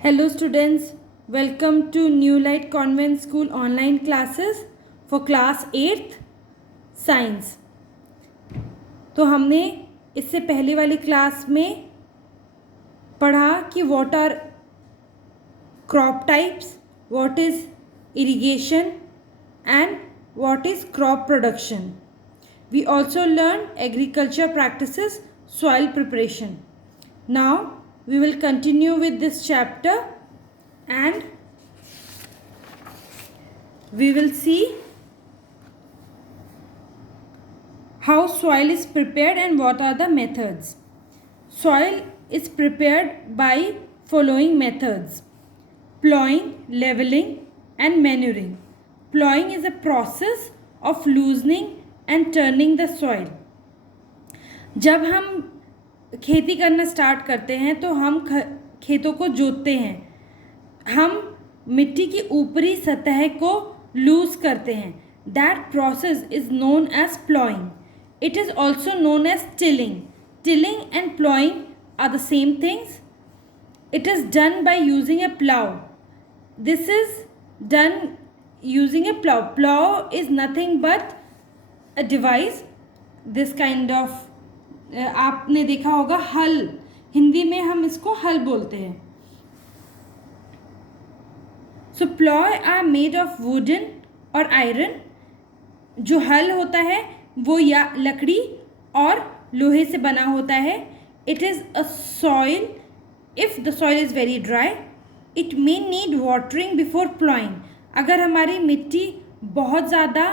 Hello students, welcome to New Light Convent School online classes for class 8th science। तो हमने इससे पहले वाली क्लास में पढ़ा कि what are crop types, what is irrigation and what is crop production. We also learned agriculture practices, soil preparation. Now we will continue with this chapter and we will see how soil is prepared and what are the methods. Soil is prepared by following methods: plowing, leveling and manuring. Plowing is a process of loosening and turning the soil. जब हम खेती करना start करते हैं तो हम खेतों को जोतते हैं, हम मिट्टी की ऊपरी सतह को लूज करते हैं. That process is known as ploughing. It is also known as tilling. Tilling and ploughing are the same things. It is done by using a plow. This is done using a plow. Plow is nothing but a device. This kind of आपने देखा होगा हल, हिंदी में हम इसको हल बोलते हैं. So plow are made of wooden और iron. जो हल होता है वो या लकड़ी और लोहे से बना होता है. It is a soil. If the soil is very dry, it may need watering before plowing. अगर हमारी मिट्टी बहुत ज़्यादा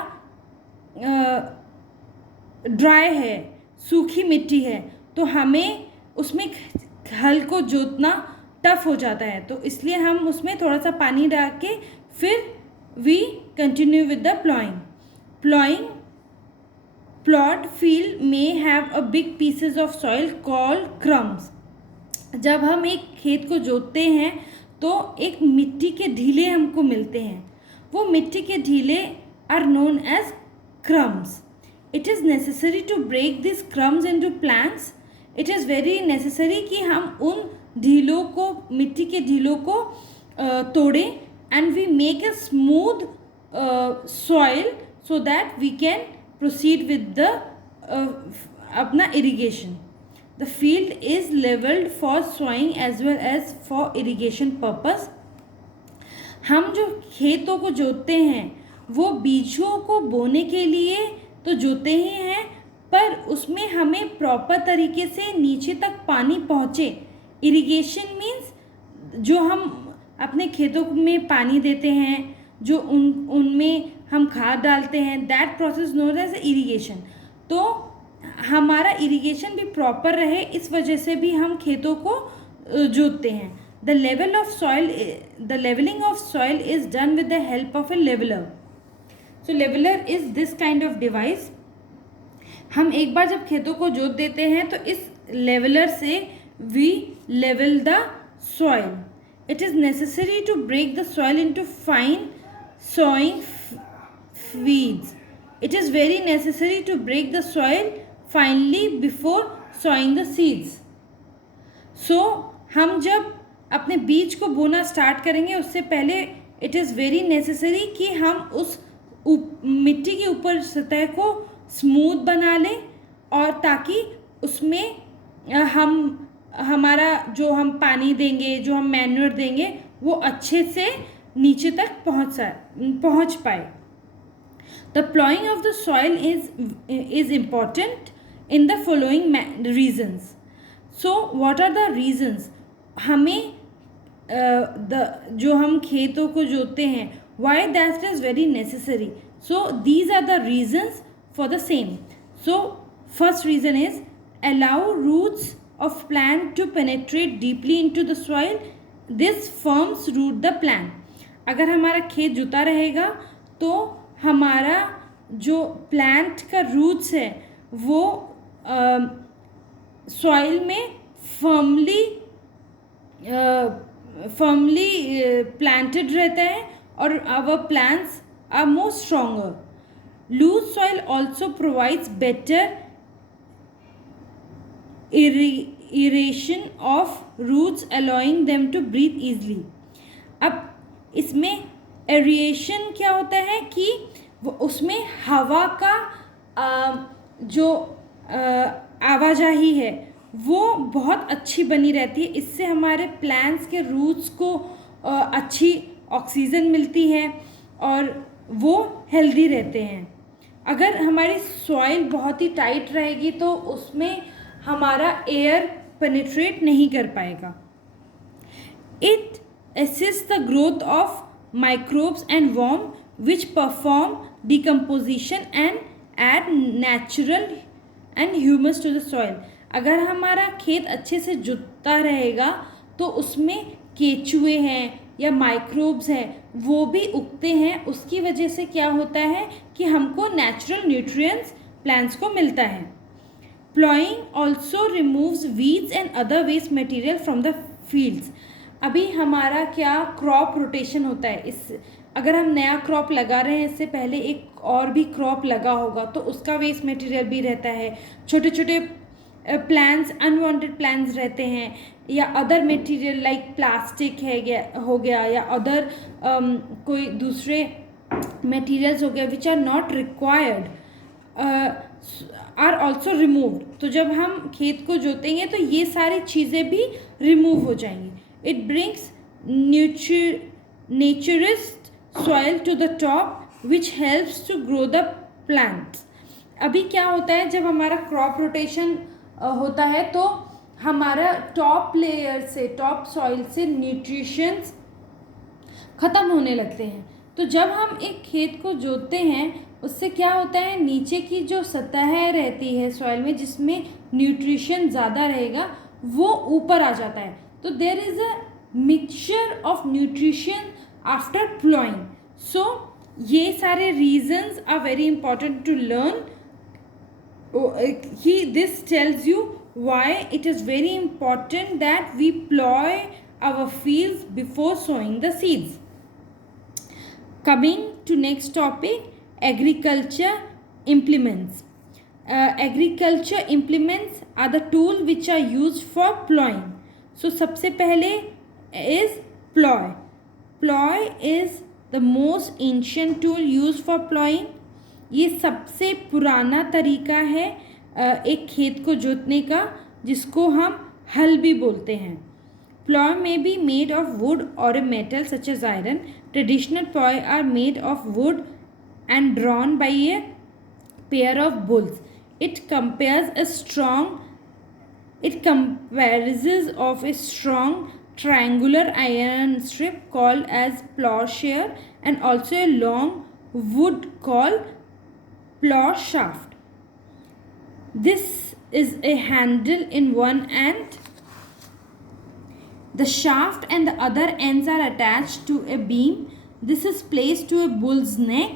ड्राई है, सूखी मिट्टी है, तो हमें उसमें हल को जोतना टफ हो जाता है. तो इसलिए हम उसमें थोड़ा सा पानी डाल के फिर we continue with the ploughing. Ploughing plot field may have a big pieces of soil called crumbs. जब हम एक खेत को जोतते हैं तो एक मिट्टी के ढीले हमको मिलते हैं. वो मिट्टी के ढीले are known as crumbs. It is necessary to break this crumbs into plants. It is very necessary कि हम उन ढीलों को, मिट्टी के ढीलों को तोड़ें and we make a smooth soil so that we can proceed with the अपना irrigation. The field is leveled for sowing as well as for irrigation purpose. हम जो खेतों को जोतते हैं वो बीजों को बोने के लिए तो जोते ही हैं, पर उसमें हमें प्रॉपर तरीके से नीचे तक पानी पहुँचे. इरिगेशन मीन्स जो हम अपने खेतों में पानी देते हैं, जो उनमें हम खाद डालते हैं, that process known as irrigation. तो हमारा इरिगेशन भी प्रॉपर रहे, इस वजह से भी हम खेतों को जोतते हैं. The levelling of soil is done with the help of a leveller. So leveller is this kind of device. हम एक बार जब खेतों को जोत देते हैं तो इस लेवलर से we level the soil. It is necessary to break the soil into fine sowing weeds. It is very necessary to break the soil finally before sowing the seeds. So हम जब अपने बीज को बोना स्टार्ट करेंगे उससे पहले इट इज़ वेरी नेसेसरी कि हम उस मिट्टी के ऊपर सतह को स्मूथ बना लें, और ताकि उसमें हमारा जो हम पानी देंगे, जो हम मैन्योर देंगे, वो अच्छे से नीचे तक पहुंच पाए. The plowing of the soil is important in the following reasons. So what are the reasons? हमें जो हम खेतों को जोतते हैं, why that is very necessary. So these are the reasons for the same. So first reason is allow roots of plant to penetrate deeply into the soil. This forms root the plant. अगर हमारा खेत जुता रहेगा तो हमारा जो plant का roots है वो सॉइल में फर्मली प्लांटेड रहता है और our plants are more stronger. Loose soil also provides better aeration of roots allowing them to breathe easily. अब इसमें एरिएशन क्या होता है कि उसमें हवा का जो आवाजाही है वो बहुत अच्छी बनी रहती है। इससे हमारे प्लांट्स के रूट्स को अच्छी ऑक्सीजन मिलती है और वो हेल्दी रहते हैं। अगर हमारी सॉइल बहुत ही टाइट रहेगी तो उसमें हमारा एयर पेनिट्रेट नहीं कर पाएगा। It assists the growth of microbes and worm which perform decomposition and add natural and humus to the soil। अगर हमारा खेत अच्छे से जुतता रहेगा तो उसमें केचुए हैं या माइक्रोब्स हैं वो भी उगते हैं। उसकी वजह से क्या होता है कि हमको नेचुरल न्यूट्रिएंट्स प्लांट्स को मिलता है। Ploughing also removes weeds and other waste material from the fields. अभी हमारा क्या क्रॉप रोटेशन होता है। इस अगर हम नया क्रॉप लगा रहे हैं इससे पहले एक और भी क्रॉप लगा होगा तो उसका वेस्ट मटेरियल भी रहता है। छोटे छोटे प्लांट्स अनवांटेड प्लांट्स रहते हैं या अदर मटेरियल लाइक प्लास्टिक हो गया या अदर कोई दूसरे मटेरियल्स हो गया which are not required are also removed. तो जब हम खेत को जोतेंगे तो ये सारी चीज़ें भी रिमूव हो जाएंगी। It brings naturist soil to the top which helps to grow the plants। अभी क्या होता है जब हमारा क्रॉप रोटेशन होता है तो हमारा टॉप लेयर से टॉप सॉइल से न्यूट्रिशंस ख़त्म होने लगते हैं। तो जब हम एक खेत को जोतते हैं उससे क्या होता है नीचे की जो सतह रहती है सॉइल में जिसमें न्यूट्रिशन ज़्यादा रहेगा वो ऊपर आ जाता है। तो there is a mixture of nutrition after ploughing. So ये सारे reasons are very important to learn. This tells you why it is very important that we plough our fields before sowing the seeds. Coming to next topic, agriculture implements। Agriculture implements are the tool which are used for plowing। So सबसे पहले is plow। Plow is the most ancient tool used for plowing। ये सबसे पुराना तरीका है एक खेत को जोतने का जिसको हम हल भी बोलते हैं। Plow may be made of wood or a metal such as iron। Traditional plow are made of wood and drawn by a pair of bulls। It comprises of a strong triangular iron strip called as plowshare and also a long wood called plow shaft। This is a handle in one end। The shaft and the other ends are attached to a beam। This is placed to a bull's neck।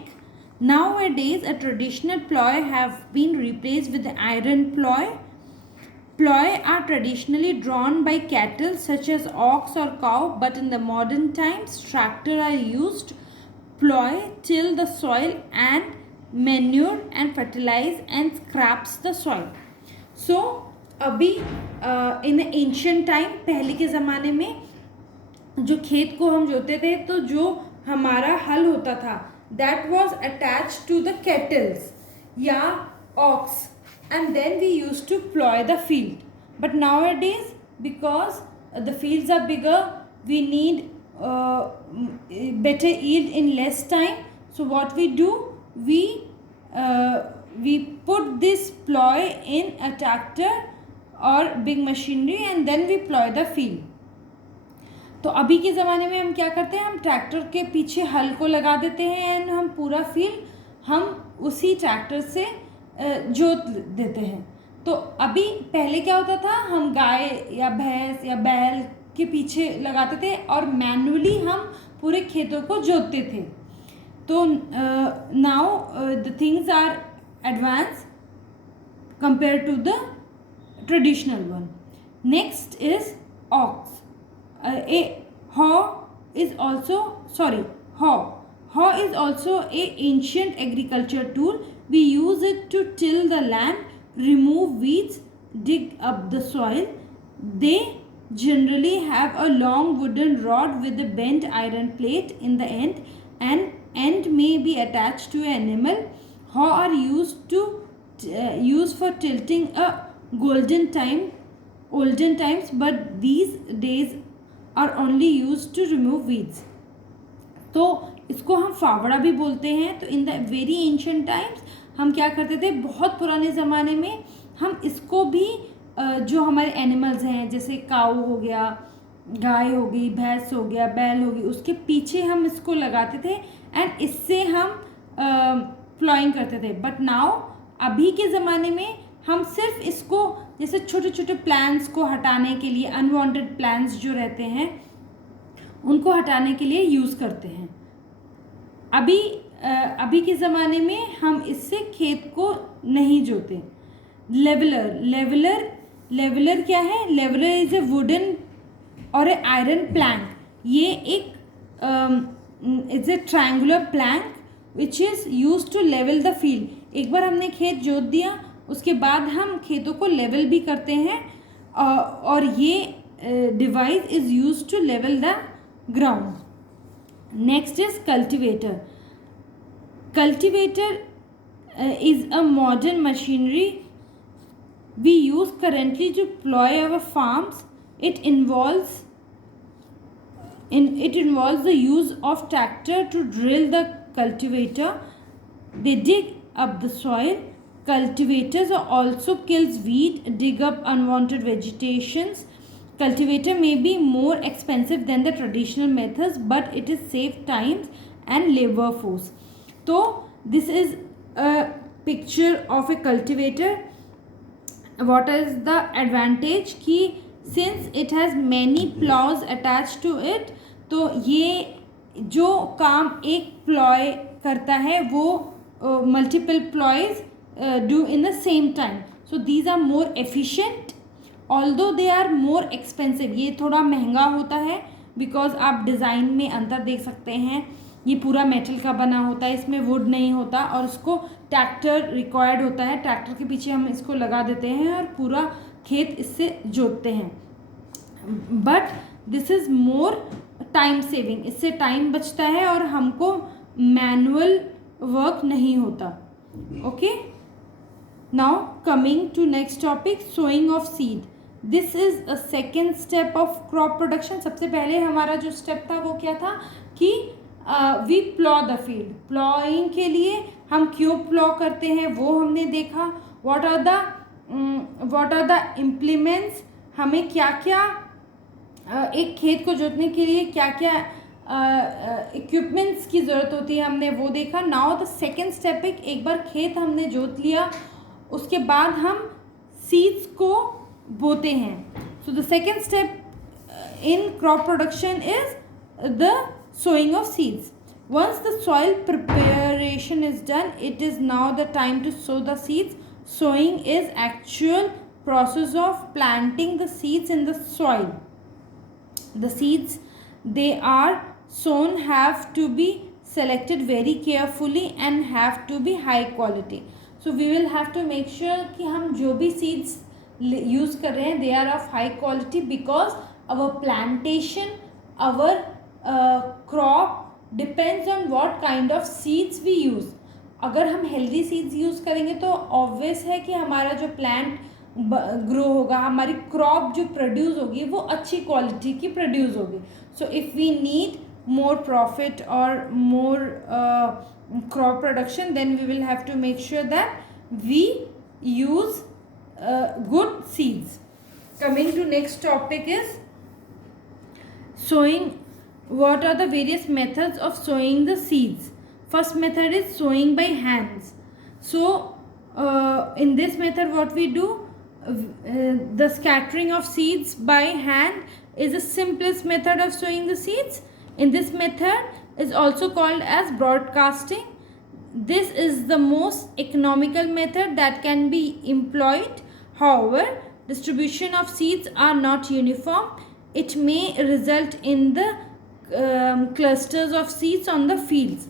Nowadays, a traditional plow have been replaced with the iron plow। Plow are traditionally drawn by cattle such as ox or cow, but in the modern times, tractors are used। Plow till the soil and manure and fertilize and scraps the soil। So, अभी in the ancient time, पहले के ज़माने में जो खेत को हम जोते थे तो जो हमारा हल होता था that was attached to the kettles या ox and then we used to plow the field। But nowadays because the fields are bigger we need better yield in less time। So what we do, we put this plow in a tractor or big machinery and then we plow the field। तो अभी के ज़माने में हम क्या करते हैं, हम ट्रैक्टर के पीछे हल को लगा देते हैं एंड हम पूरा फील्ड हम उसी ट्रैक्टर से जोत देते हैं। तो अभी पहले क्या होता था, हम गाय या भैंस या बैल के पीछे लगाते थे और मैनुअली हम पूरे खेतों को जोतते थे। तो now the things are advance compare to the traditional one. Next is ox. Hoe is also a ancient agriculture tool। We use it to till the land, remove weeds, dig up the soil। They generally have a long wooden rod with a bent iron plate in the end, and end may be attached to an animal. How are used for tilting a golden olden times, but these days are only used to remove weeds. तो इसको हम फावड़ा भी बोलते हैं. तो in the very ancient times हम क्या करते थे, बहुत पुराने ज़माने में हम इसको भी जो हमारे एनिमल्स हैं, जैसे काऊ हो गया, गाय हो गई, भैंस हो गया, बैल हो गई, उसके पीछे हम इसको लगाते थे एंड इससे हम प्लॉइंग करते थे. बट नाउ अभी के ज़माने में हम सिर्फ इसको जैसे छोटे छोटे प्लांट्स को हटाने के लिए, अनवांटेड प्लांट्स जो रहते हैं उनको हटाने के लिए यूज़ करते हैं. अभी के ज़माने में हम इससे खेत को नहीं जोते. लेवलर क्या है? लेवलर इज ए वुडन और ए आयरन प्लैंक. ये एक it's a triangular plank which is use to level the field. एक बार हमने खेत जोत दिया, उसके बाद हम खेतों को लेवल भी करते हैं, और ये device is use to level the ground. Next is cultivator. Cultivator is a modern machinery we use currently to plow our farms. It involves the use of tractor to drill the cultivator. They dig up the soil. Cultivators also kills weed, dig up unwanted vegetations. Cultivator may be more expensive than the traditional methods, but it is save times and labor force. So this is a picture of a cultivator. What is the advantage? कि since it has many plows attached to it, तो ये जो काम एक ploy करता है वो multiple ploys do in the same time. So these are more efficient. Although they are more expensive. ये थोड़ा महंगा होता है बिकॉज आप डिज़ाइन में अंतर देख सकते हैं. ये पूरा मेटल का बना होता है, इसमें वुड नहीं होता, और इसको ट्रैक्टर रिक्वायर्ड होता है. ट्रैक्टर के पीछे हम इसको लगा देते हैं और पूरा खेत इससे जोतते हैं. But this is more time saving. इससे टाइम बचता है और हमको मैनुअल वर्क नहीं होता. Okay, now coming to next topic, sowing of seed. This is a second step of crop production. सबसे पहले हमारा जो स्टेप था वो क्या था कि we plough the field. Ploughing के लिए हम क्यों प्लॉ करते हैं वो हमने देखा. व्हाट आर द इम्प्लीमेंट्स, हमें क्या क्या एक खेत को जोतने के लिए क्या क्या इक्विपमेंट्स की ज़रूरत होती है हमने वो देखा. नाउ द सेकेंड स्टेप, एक बार खेत हमने जोत लिया उसके बाद हम सीड्स को बोते हैं. So the second step in crop production is the sowing of seeds. Once the soil preparation is done, it is now the time to sow the seeds. Sowing is actual process of planting the seeds in the soil. The seeds they are sown have to be selected very carefully and have to be high quality. So we will have to make sure कि हम जो भी seeds use कर रहे हैं they are of high quality, because our plantation, our crop depends on what kind of seeds we use. अगर हम healthy seeds use करेंगे तो obvious है कि हमारा जो plant ग्रो होगा, हमारी क्रॉप जो प्रोड्यूस होगी वो अच्छी क्वालिटी की प्रोड्यूस होगी. So if we need more profit और more crop production, then we will have to make sure that we use good seeds. Coming to next topic is sowing. What are the various methods of sowing the seeds? First method is sowing by hands. So in this method what we do, the scattering of seeds by hand is the simplest method of sowing the seeds. In this method is also called as broadcasting. This is the most economical method that can be employed. However, distribution of seeds are not uniform. It may result in the clusters of seeds on the fields.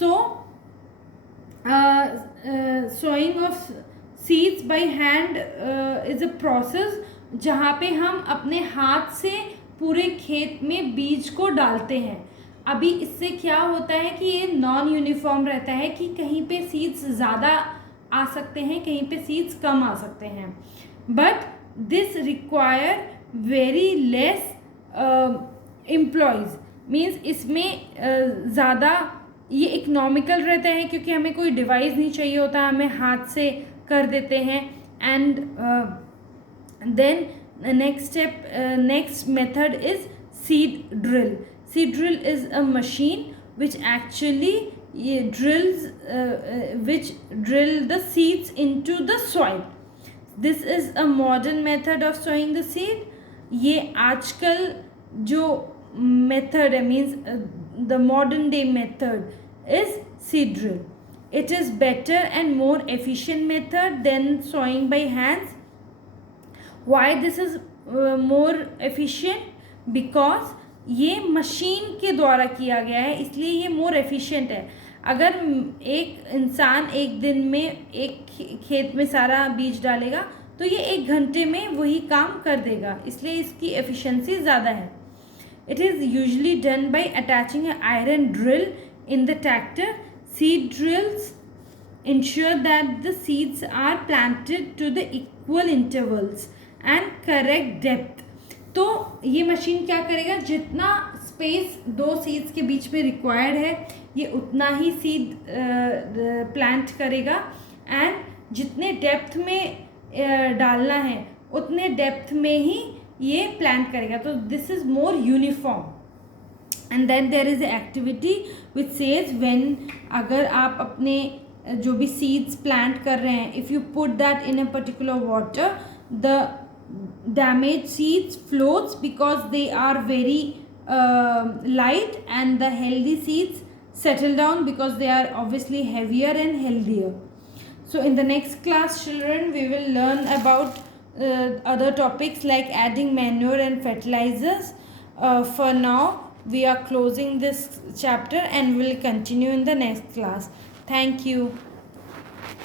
So sowing of seeds by hand is a process जहाँ पे हम अपने हाथ से पूरे खेत में बीज को डालते हैं। अभी इससे क्या होता है कि ये नॉन यूनिफॉर्म रहता है कि कहीं पे सीड्स ज़्यादा आ सकते हैं, कहीं पे सीड्स कम आ सकते हैं, but this require very less employees, means इसमें ज़्यादा ये इकोनॉमिकल रहता है क्योंकि हमें कोई डिवाइस नहीं चाहिए होता, हमें हाथ से कर देते हैं। And then next method is seed drill. Seed drill is a machine which actually drill the seeds into the soil. This is a modern method of sowing the seed. ये आजकल जो method है, means the modern day method is seed drill. It is better and more efficient method than sowing by hands. Why this is more efficient? Because ये machine के द्वारा किया गया है, इसलिए ये मोर एफिशिएंट है। अगर एक इंसान एक दिन में एक खेत में सारा बीज डालेगा तो ये 1 घंटे में वही काम कर देगा, इसलिए इसकी एफिशिएंसी ज़्यादा है। It is usually done by attaching a iron drill in the tractor. Seed drills ensure that the seeds are planted to the equal intervals and correct depth. तो ये मशीन क्या करेगा, जितना स्पेस 2 सीड्स के बीच में required है ये उतना ही सीड प्लांट करेगा, एंड जितने डेप्थ में डालना है उतने डेप्थ में ही ये प्लांट करेगा। तो this is more uniform. And then there is activity which says when, अगर आप अपने जो भी सीड्स प्लांट कर रहे हैं, if you put that in a particular water, the damaged seeds floats because they are very light, and the healthy seeds settle down because they are obviously heavier and healthier. So in the next class, children, we will learn about other topics like adding manure and fertilizers. For now we are closing this chapter and we will continue in the next class. Thank you.